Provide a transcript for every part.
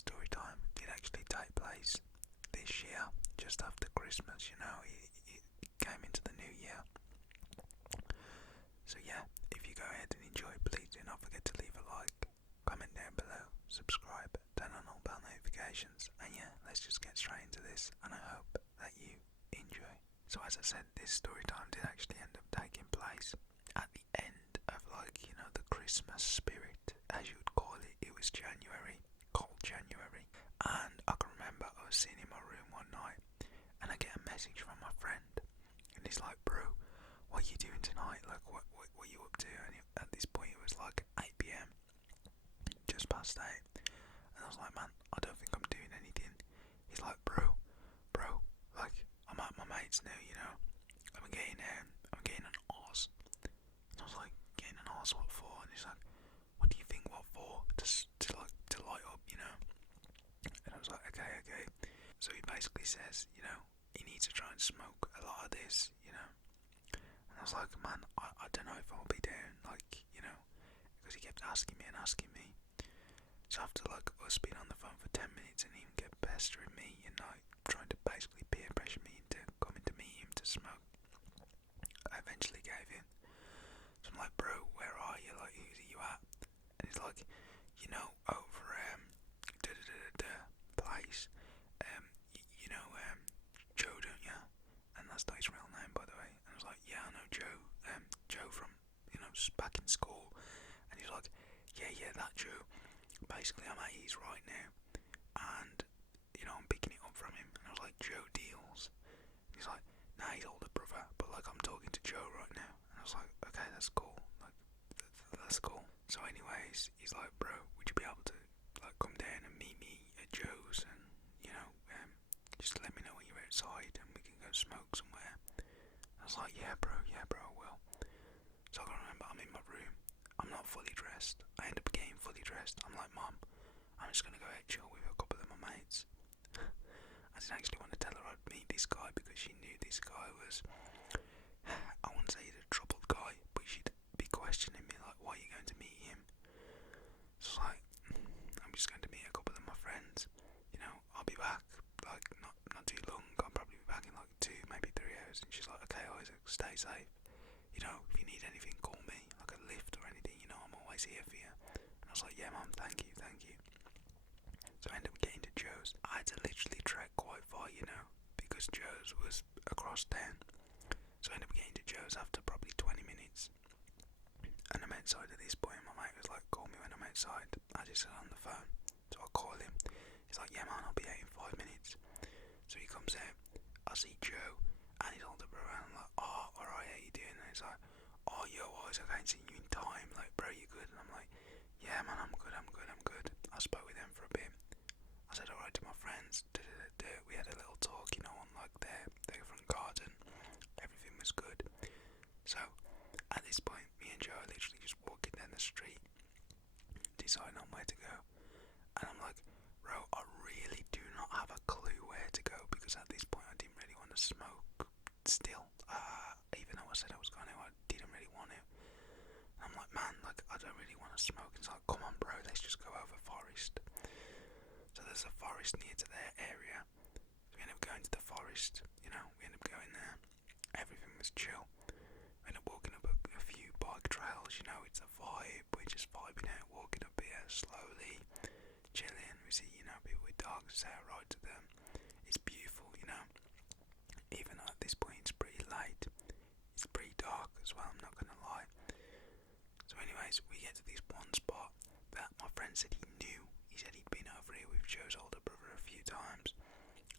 story time did actually take place this year, just after Christmas. It came into the new year. So yeah, if you go ahead and enjoy, please do not forget to leave a like, comment down below, subscribe, turn on all bell notifications, and yeah, let's just get straight into this, and I hope that you enjoy. So as I said, this story time did actually end up taking place at the end of the Christmas spirit, as you would call it. It was January, cold January, and I can remember I was sitting in my room one night, and I get a message from my friend, and he's like, "Bro, what are you doing tonight? Like, what are you up to?" And at this point, it was like 8 p.m, just past 8, and I was like, "Man, I don't think I'm doing anything." He's like, bro, like, I'm at my mate's now, I'm getting an arse. And I was like, "Getting an arse, what for?" And he's like, "What do you think, what for?" To light up, And I was like, okay. So he basically says, he needs to try and smoke a lot of this, And I was like, "Man, I don't know if I'll be down, because he kept asking me. So after us being on the phone for 10 minutes and him kept pestering me and trying to basically peer pressure me into coming to meet him to smoke, I eventually gave in. So I'm like, "Bro, where are you? Like, who's you at?" And he's like, "Over place. Joe, don't you?" And that's not his real name, by the way. And I was like, "Yeah, I know Joe. Joe from just back in school." And he's like, "Yeah, that Joe. Basically, I'm at his right now, and I'm picking it up from him." And I was like, "Joe deals?" And he's like, "Nah, he's older brother, but I'm talking to Joe right now." And I was like, "Okay, that's cool. That's cool." So, anyways, he's like, "Bro, would you be able to come down and meet me at Joe's, and just let me know when you're outside, and we can go smoke somewhere?" I was like, yeah, bro, I will." So I remember I'm in my room. I'm not fully dressed. I end up getting fully dressed. I'm like, "Mum, I'm just gonna go out chill with a couple of my mates." I didn't actually want to tell her I'd meet this guy, because she knew this guy was, I wouldn't say he's a troubled guy, but she'd be questioning me like, "Why are you going to meet him?" So I was like, "I'm just going to meet a couple of my friends. I'll be back not too long. I'll probably be back in 2, maybe 3 hours." And she's like, "Okay, Isaac, stay safe. If you need anything, call me, like a lift or anything. I'm always here for you." And I was like, "Yeah, Mum, thank you." So I ended up getting to Joe's. I had to literally trek quite far, because Joe's was across town. So I ended up getting to Joe's after probably 20 minutes. And I'm outside at this point. My mate was like, "Call me when I'm outside." I just said on the phone. So I call him. He's like, "Yeah, man, I'll be out in 5 minutes." So he comes out. I see Joe and his older brother, and I'm like, "Oh, alright, how you doing?" And he's like, "Oh, yo, Isaac, I ain't seen you in time. Like, bro, you good?" And I'm like, "Yeah, man, I'm good. I spoke with them for a bit. I said alright to my friends. We had a little talk, on their front garden. Everything was good." So at this point, me and Joe are literally just walking down the street, deciding on where to go. And I'm like, "Bro, I really do not have a clue where to go," because at this point I didn't really want to smoke still. Even though I said I was going to, I didn't really want to. And I'm like, "Man, I don't really want to smoke." And it's like, "Come on, bro, let's just go over forest." So there's a forest near to their area. So we end up going to the forest, we end up going there. Everything was chill. We end up walking up a few bike trails, it's a vibe. We're just vibing out, walking up here slowly, chilling. We see, people with dogs, say right to them. It's beautiful, Even though at this point it's pretty late. It's pretty dark as well, I'm not gonna lie. So anyways, we get to this one spot that my friend said he knew. He said he'd been over here with Joe's older brother a few times,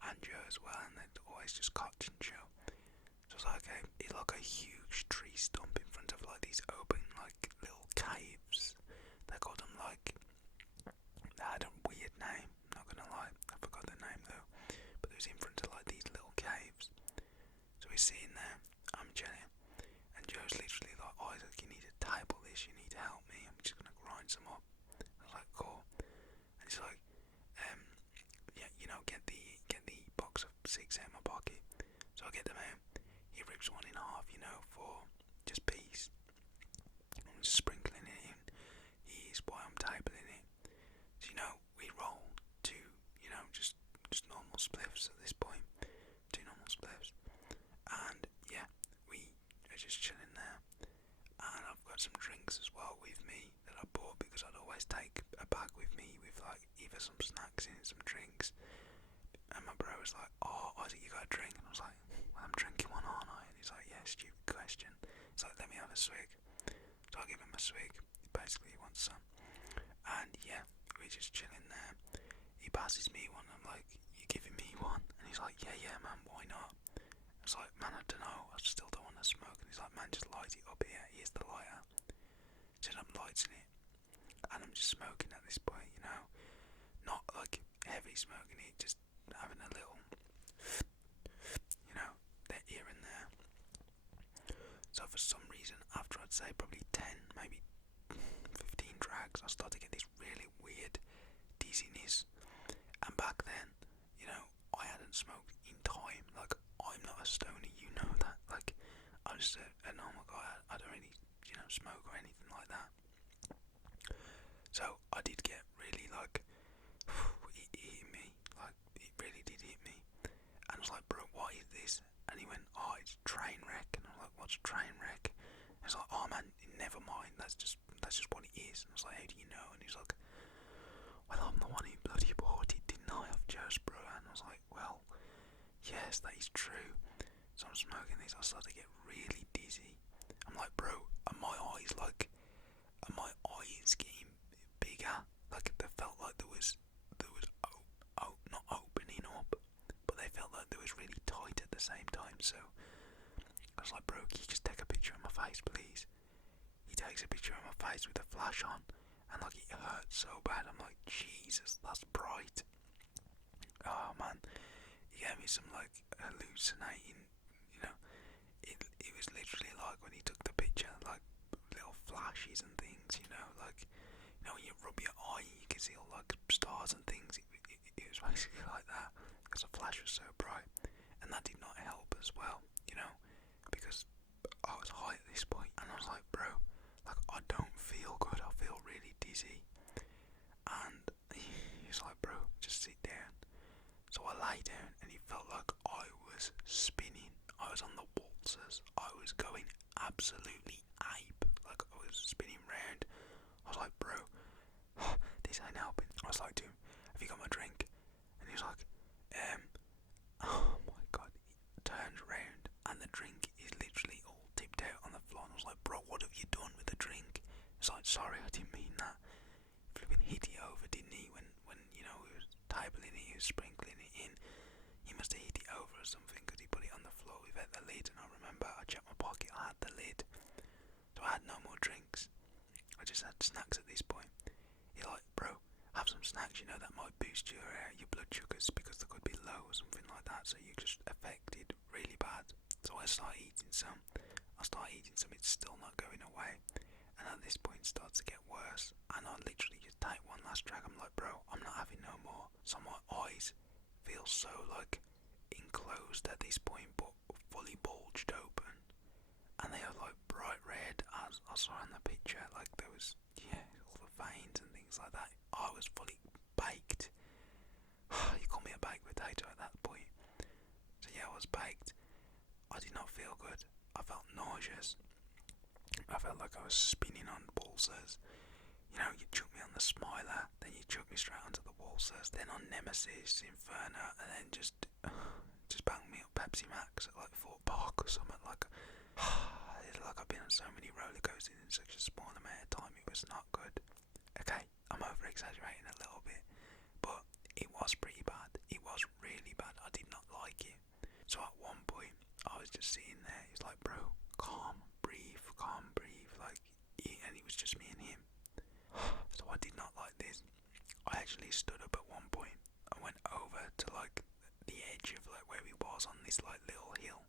and Joe as well, and they'd always just catch and Joe. So it's like it's like a huge tree stump in front of these open little caves. They called them they had a weird name, not gonna lie, I forgot the name though. But it was in front of these little caves. So we're sitting there, I'm chilling, and Joe's literally like, "Oh, Isaac, you need to table this, you need to help me, I'm just gonna grind some up." I was like, "Cool." And he's like, "Yeah, get the box of 6 out of my pocket." So I get them out. He rips one in half, for just peace. I'm just sprinkling it in. He's while I'm tabling it. So we roll 2 with some snacks in, some drinks. And my bro was like, oh, Isaac, you got a drink? And I was like, well, I'm drinking one, aren't I? And he's like, yeah, stupid question. He's like, let me have a swig. So I give him a swig. Basically, he wants some. And yeah, we're just chilling there. He passes me one. I'm like, you giving me one? And he's like, yeah, man, why not? I was like, man, I don't know. I still don't want to smoke. And he's like, man, just light it up here. Here's the lighter. So I'm lighting it. And I'm just smoking at this point, you know. Not like heavy smoking it, just having a little, you know, here and there. So for some reason, after I'd say probably 10, maybe 15 drags, I started to get this really weird dizziness. And back then, you know, I hadn't smoked in time. Like, I'm not a stoner, you know that. Like, I'm just a normal guy. I don't really, you know, smoke or anything like that. So I did get really like, it hit me. Like, it really did hit me. And I was like, bro, what is this? And he went, oh, it's train wreck. And I was like, what's train wreck? And he's like, oh man, never mind, that's just what it is. And I was like, how do you know? And he's like, well, I'm the one who bloody bought it, didn't I, of Joe's, bro? And I was like, well, yes, that is true. So I'm smoking this, I started to get really dizzy. I'm like, bro, are my eyes getting bigger? Like, they felt like there was not opening up, but they felt like they was really tight at the same time. So I was like, bro, can you just take a picture of my face, please? He takes a picture of my face with the flash on, and like, it hurts so bad. I'm like, Jesus, that's bright. Oh man, he gave me some like hallucinating, you know. It was literally like when he took the picture, like little flashes and things, you know, like, you know, when you rub your eye, you can see all like stars and things. It was basically like that, because the flash was so bright, and that did not help as well, you know, because I was high at this point, and I was like, bro, like, I don't feel good. I feel really dizzy. And he's like, bro, just sit down. So I lay down, and it felt like I was spinning. I was on the waltzers. I was going absolutely ape. Like, I was spinning round. I was like, bro, this ain't helping. I was like to him, have you got my drink? And he's like, oh my god. He turns round, and the drink is literally all tipped out on the floor. And I was like, bro, what have you done with the drink? He's like, sorry, I didn't mean that. Flipping hit it over, didn't he? When you know, he was tabling it, he was sprinkling it in. He must have hit it over or something, because he put it on the floor without the lid. And I remember I checked my pocket, I had the lid. So I had no more drinks. I just had snacks at this point. He's like, bro, have some snacks, you know, that might boost your blood sugars, because they could be low or something like that. So you just affected really bad. So I started eating some. It's still not going away. And at this point it starts to get worse. And I literally just take one last drag. I'm like, bro, I'm not having no more. So my eyes feel so like enclosed at this point, but fully bulged open. And they are like bright red, as I saw in the picture. Like, there was, yeah, all the veins and things like that. I was fully baked. You call me a baked potato at that point. So yeah, I was baked. I did not feel good. I felt nauseous. I felt like I was spinning on waltzers. You know, you chuck me on the Smiler, then you chuck me straight onto the waltzers, then on Nemesis, Inferno, and then just bang me up Pepsi Max at like Fort Park or something. Like, it's like I've been on so many roller coasters in such a small amount of time. It was not good. Okay, I'm over exaggerating a little bit, but it was pretty bad. It was really bad. I did not like it. So at one point, I was just sitting there. He's like, bro, calm, breathe, like, and it was just me and him. So I did not like this. I actually stood up at one point. I went over to like the edge of like where we was on this like little hill,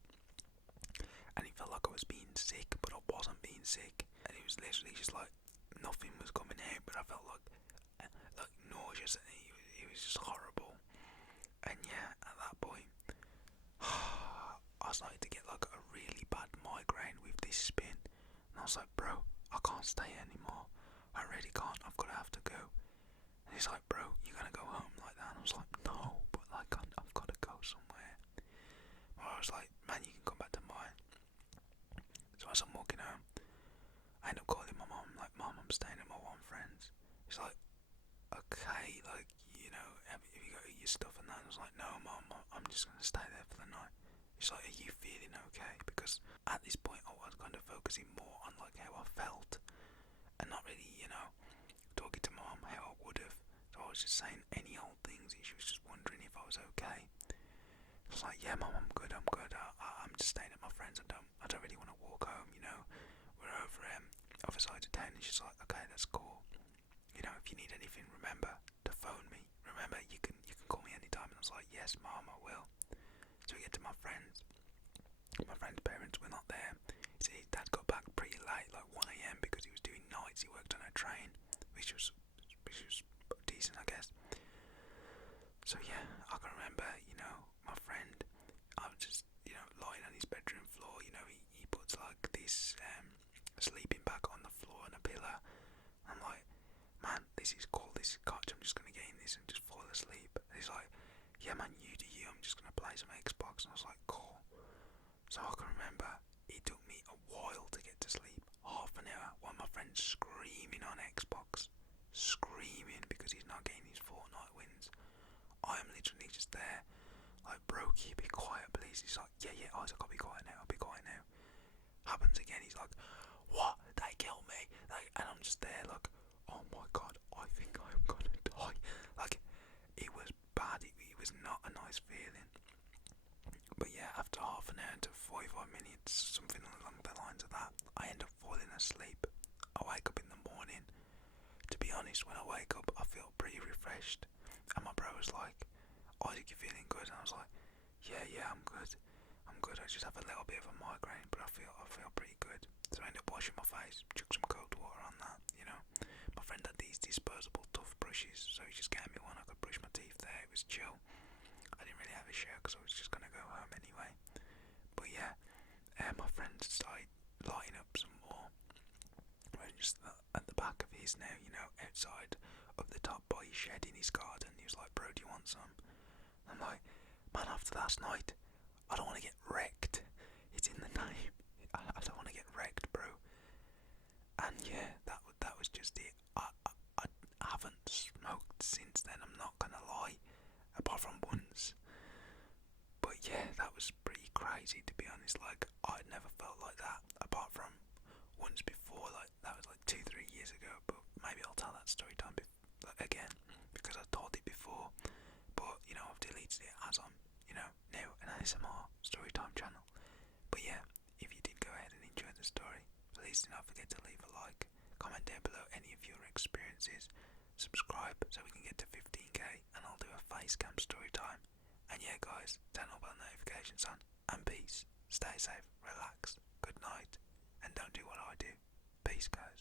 and it felt like I was being sick, but I wasn't being sick. And it was literally just like nothing was coming out, but I felt like nauseous, and it was just horrible. And yeah, at that point, I started to get like a really bad migraine with this spin, and I was like, bro, I can't stay anymore. I really can't. I've got to go. And he's like, bro, you gonna go home like that? And I was like, no, but like I've got to go somewhere. Well, I was like, man, you can come back to mine. So as I'm walking home, I end up calling my mum. Like, mum, I'm staying at my one friend's. He's like, okay, like, you just gonna stay there for the night. She's like, are you feeling okay? Because at this point I was kind of focusing more on like how I felt and not really, talking to Mum how I would have. So I was just saying any old things and she was just wondering if I was okay. I was like, yeah Mum, I'm good. I'm just staying at my friend's. I don't really want to walk home, We're over other side of town. And she's like, okay, that's cool. If you need anything, remember to phone me. Remember, you can call me anytime. And I was like, yes Mum, I will. So we get to my friend's. My friend's parents were not there. His dad got back pretty late, like 1 a.m. because he was doing nights. He worked on a train, which was decent, I guess. So yeah, I can remember, my friend. I was just, lying on his bedroom floor. He puts like this sleeping bag on the floor and a pillow. I'm like, man, this is cool. This is couch. I'm just gonna get in this and just fall asleep. And he's like, yeah man, you do you. I'm just gonna play some Xbox. And I was like, cool. So I can remember it took me a while to get to sleep, half an hour, while my friend's screaming on Xbox, screaming because he's not getting his Fortnite wins. I am literally just there, like, bro, can you be quiet please? He's like, yeah, Isaac, I'll be quiet now. Happens again, he's like, what? They killed me. And I'm just there like, oh my god, I think I'm gonna die. Like, it was bad, it was not a nice feeling. But yeah, after half an hour to 45 minutes, something along the lines of that, I end up falling asleep. I wake up in the morning. To be honest, when I wake up, I feel pretty refreshed. And my bro was like, Isaac, you feeling good? And I was like, yeah, I'm good. I just have a little bit of a migraine, but I feel pretty good. So I end up washing my face, chuck some cold water on that, My friend had these disposable toothbrushes, so he just gave me one. I could brush my teeth there. It was chill. I didn't really have a shower because I was just going to go home anyway. But yeah, my friend started lighting up some more. We're just at the back of his now, outside of the top by his shed in his garden. He was like, bro, do you want some? I'm like, man, after last night, I don't want to get wrecked. It's in the name. I don't want to get wrecked, bro. And yeah, that was just it. I haven't smoked since then, I'm not going to lie. Apart from once. But yeah, that was pretty crazy, to be honest. Like, I'd never felt like that apart from once before. Like, that was like 2-3 years ago. But maybe I'll tell that story time again because I told it before. But I've deleted it as I'm now an ASMR Storytime channel. But yeah, if you did go ahead and enjoy the story, please do not forget to leave a like, comment down below any of your experiences, subscribe so we can get to 15k, and I'll do a face cam story time. And yeah guys, turn all bell notifications on, and peace. Stay safe, relax, good night, and don't do what I do. Peace guys.